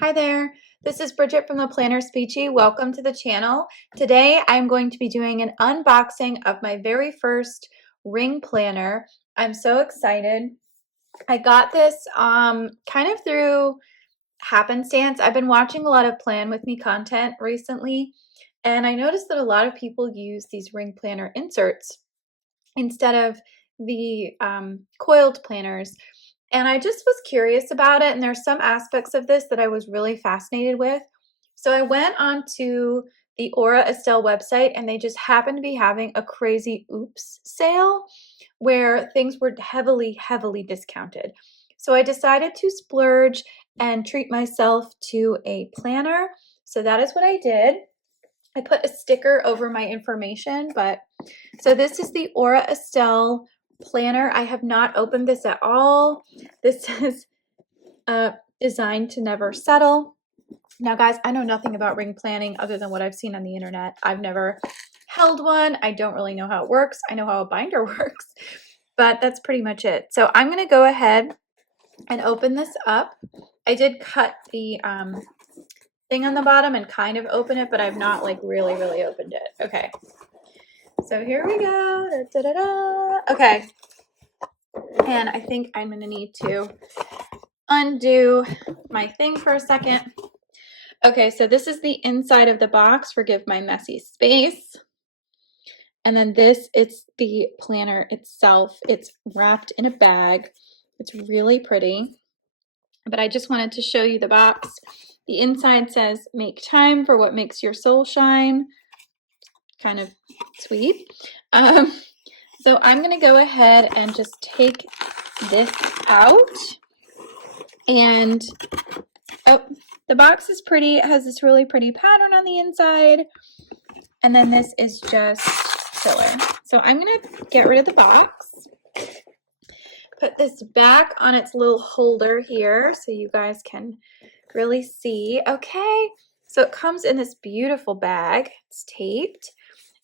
Hi there, this is Bridget from the PlannerSpeechie. Welcome to the channel. Today I'm going to be doing an unboxing of my very first ring planner. I'm so excited. I got this kind of through happenstance. I've been watching a lot of Plan With Me content recently, and I noticed that a lot of people use these ring planner inserts instead of the coiled planners. And I just was curious about it, and there's some aspects of this that I was really fascinated with. So I went onto the Aura Estelle website, and they just happened to be having a crazy oops sale where things were heavily discounted. So I decided to splurge and treat myself to a planner. So that is what I did. I put a sticker over my information, but so this is the Aura Estelle planner. I have not opened this at all. This is designed to never settle. Now, guys, I know nothing about ring planning other than what I've seen on the internet. I've never held one. I don't really know how it works. I know how a binder works, but that's pretty much it. So I'm going to go ahead and open this up. I did cut the thing on the bottom and kind of open it, but I've not like really opened it. Okay. So here we go. Da, da, da, da. Okay. And I think I'm going to need to undo my thing for a second. Okay, so this is the inside of the box. Forgive my messy space. And then this, it's the planner itself. It's wrapped in a bag. It's really pretty. But I just wanted to show you the box. The inside says, "Make time for what makes your soul shine." Kind of sweet. So I'm going to go ahead and just take this out. And oh, the box is pretty. It has this really pretty pattern on the inside. And then this is just filler. So I'm going to get rid of the box. Put this back on its little holder here so you guys can really see. Okay, so it comes in this beautiful bag. It's taped.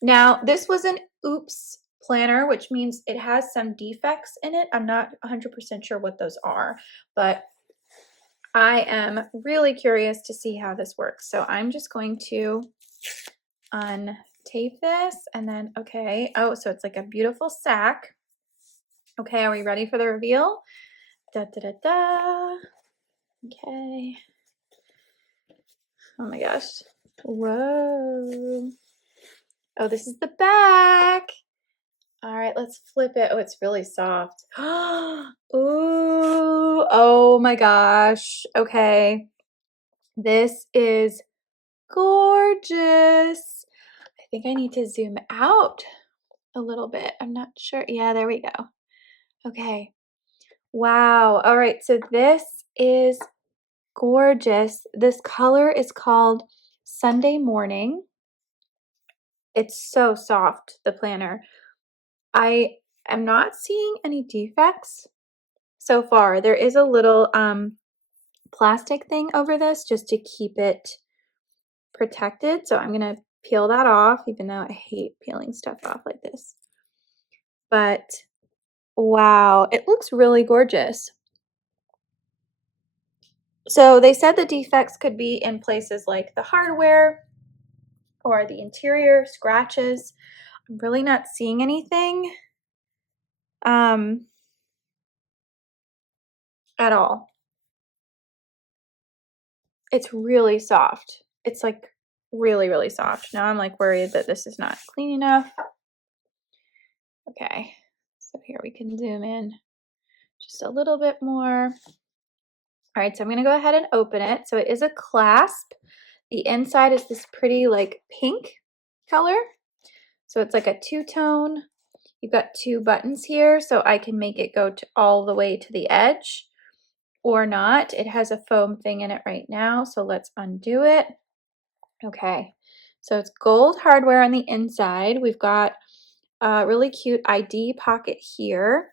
Now, this was an oops planner, which means it has some defects in it. I'm not 100% sure what those are, but I am really curious to see how this works. So I'm just going to untape this and then, okay. Oh, so it's like a beautiful sack. Okay, are we ready for the reveal? Da, da, da, da. Okay. Oh my gosh. Whoa. Oh, this is the back. All right, let's flip it. Oh, it's really soft. Ooh, oh my gosh. Okay. This is gorgeous. I think I need to zoom out a little bit. I'm not sure. Yeah, there we go. Okay. Wow. All right, so this is gorgeous. This color is called Sunday Morning. It's so soft, the planner. I am not seeing any defects so far. There is a little plastic thing over this just to keep it protected. So I'm going to peel that off, even though I hate peeling stuff off like this. But wow, it looks really gorgeous. So they said the defects could be in places like the hardware or the interior scratches. I'm really not seeing anything at all. It's really soft. It's like really soft. Now I'm like worried that this is not clean enough. Okay, so here we can zoom in just a little bit more. All right, so I'm gonna go ahead and open it. So it is a clasp. The inside is this pretty like pink color. So it's like a two-tone. You've got two buttons here, so I can make it go to all the way to the edge or not. It has a foam thing in it right now, so let's undo it. Okay, so it's gold hardware on the inside. We've got a really cute ID pocket here.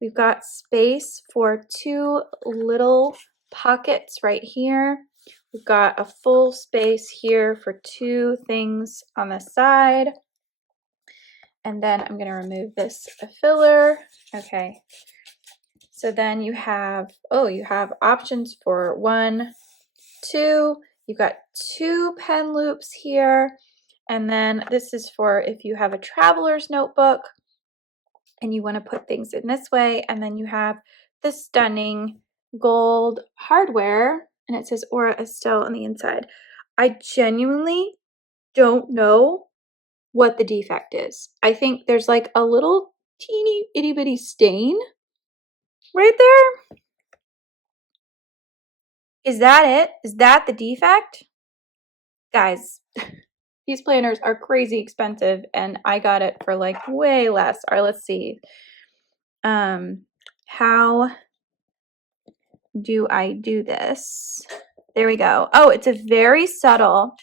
We've got space for two little pockets right here. We've got a full space here for two things on the side. And then I'm going to remove this filler. Okay. So then you have, oh, you have options for 1, two. You've got two pen loops here. And then this is for if you have a traveler's notebook and you want to put things in this way. And then you have this stunning gold hardware, and it says Aura Estelle on the inside. I genuinely don't know what the defect is. I think there's like a little teeny itty bitty stain right there. Is that it? Is that the defect? Guys, these planners are crazy expensive and I got it for like way less. All right, let's see. How do I do this? There we go. Oh, it's a very subtle.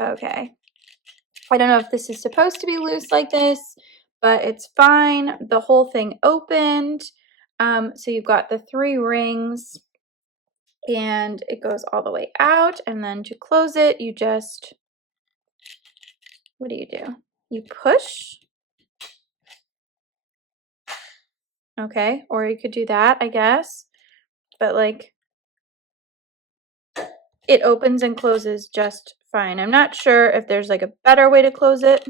Okay. I don't know if this is supposed to be loose like this, but it's fine. The whole thing opened. So you've got the 3 rings and it goes all the way out. And then to close it, you just, what do? You push. Okay, or you could do that, I guess. But like, it opens and closes just fine. I'm not sure if there's like a better way to close it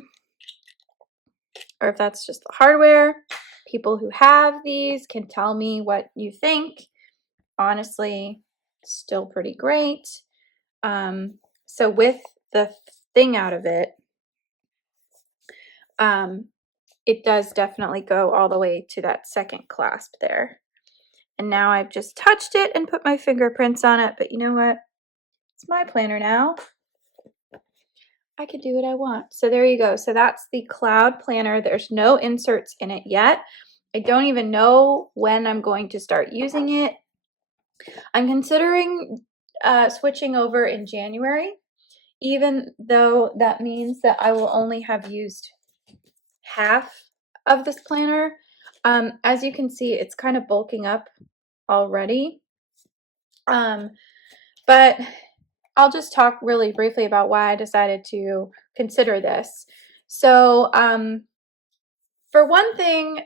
or if that's just the hardware. People who have these can tell me what you think. Honestly, still pretty great. So with the thing out of it, it does definitely go all the way to that second clasp there. And now I've just touched it and put my fingerprints on it, but you know what? It's my planner now. I can do what I want. So there you go. So that's the cloud planner. There's no inserts in it yet. I don't even know when I'm going to start using it. I'm considering switching over in January, even though that means that I will only have used half of this planner. As you can see, it's kind of bulking up already. But I'll just talk really briefly about why I decided to consider this. So, for one thing,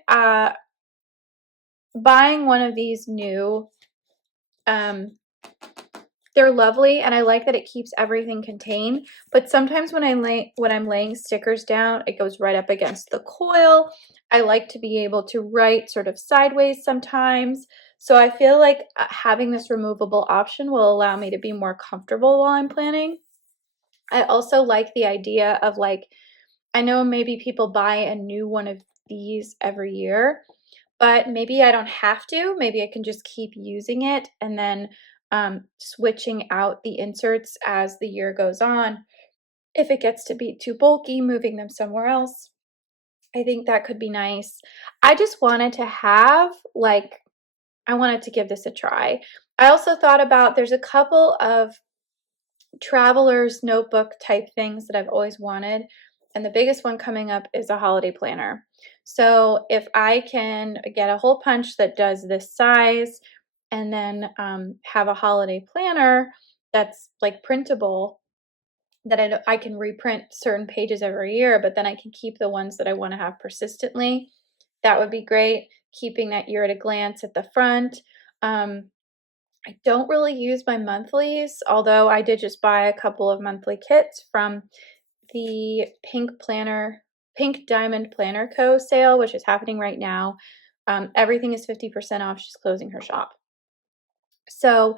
buying one of these new, they're lovely, and I like that it keeps everything contained. But sometimes when I'm laying stickers down, it goes right up against the coil. I like to be able to write sort of sideways sometimes. So I feel like having this removable option will allow me to be more comfortable while I'm planning. I also like the idea of like, I know maybe people buy a new one of these every year, but maybe I don't have to. Maybe I can just keep using it and then switching out the inserts as the year goes on. If it gets to be too bulky, moving them somewhere else. I think that could be nice. I just wanted to have like, I wanted to give this a try. I also thought about, there's a couple of traveler's notebook type things that I've always wanted. And the biggest one coming up is a holiday planner. So if I can get a hole punch that does this size and then have a holiday planner that's like printable, that I can reprint certain pages every year, but then I can keep the ones that I want to have persistently. That would be great. Keeping that year at a glance at the front. I don't really use my monthlies, although I did just buy a couple of monthly kits from the Pink Diamond Planner Co. sale, which is happening right now. Everything is 50% off. She's closing her shop. So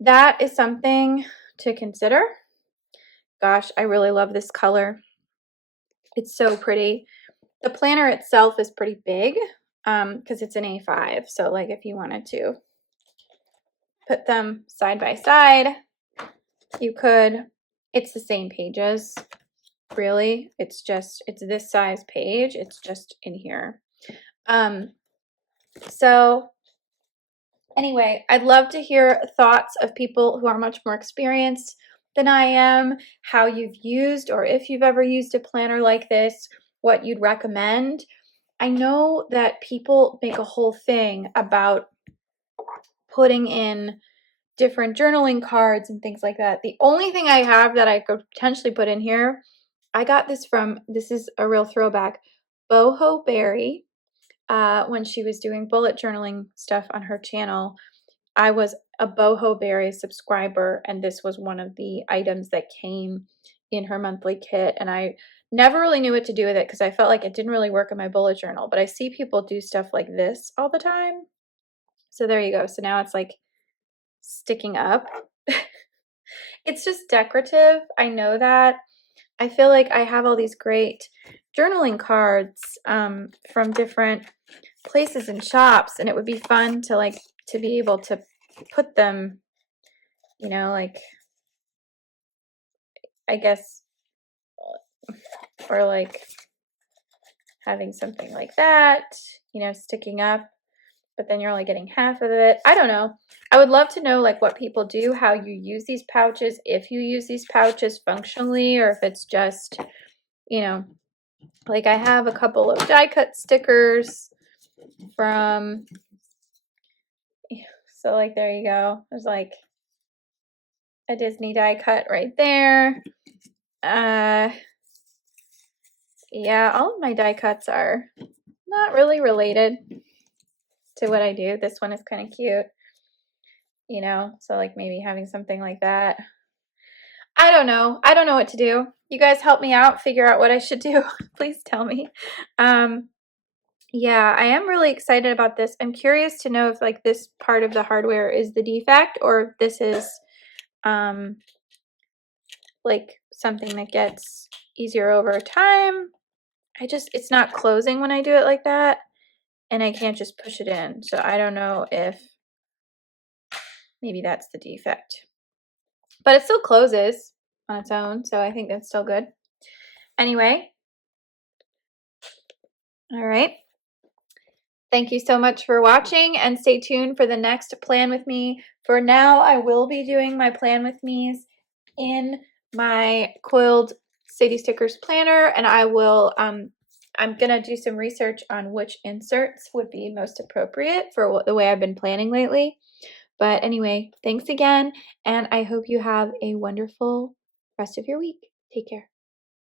that is something to consider. Gosh, I really love this color. It's so pretty. The planner itself is pretty big because it's an A5. So like if you wanted to put them side by side, you could. It's the same pages, really. It's this size page. It's just in here. So anyway, I'd love to hear thoughts of people who are much more experienced than I am, how you've used or if you've ever used a planner like this, what you'd recommend. I know that people make a whole thing about putting in different journaling cards and things like that. The only thing I have that I could potentially put in here, I got this from, this is a real throwback, Boho Berry, when she was doing bullet journaling stuff on her channel. I was a Boho Berry subscriber, and this was one of the items that came in her monthly kit, and I never really knew what to do with it because I felt like it didn't really work in my bullet journal, but I see people do stuff like this all the time. So there you go. So now it's like sticking up. It's just decorative. I know that. I feel like I have all these great journaling cards from different places and shops, and it would be fun to be able to put them, you know, like, I guess, or like having something like that, you know, sticking up, but then you're only getting half of it. I don't know. I would love to know like what people do, how you use these pouches, if you use these pouches functionally, or if it's just, you know, like I have a couple of die cut stickers from, so like there you go. There's like a Disney die cut right there. Yeah, all of my die cuts are not really related to what I do. This one is kind of cute, you know, so like maybe having something like that. I don't know. I don't know what to do. You guys help me out, figure out what I should do. Please tell me. Yeah, I am really excited about this. I'm curious to know if like this part of the hardware is the defect or if this is like something that gets easier over time. It's not closing when I do it like that, and I can't just push it in. So I don't know if maybe that's the defect. But it still closes on its own, so I think that's still good. Anyway, all right. Thank you so much for watching, and stay tuned for the next Plan With Me. For now, I will be doing my Plan With Me's in my coiled Sadie Stickers planner, and I will, I'm gonna do some research on which inserts would be most appropriate for the way I've been planning lately. But anyway, thanks again, and I hope you have a wonderful rest of your week. Take care.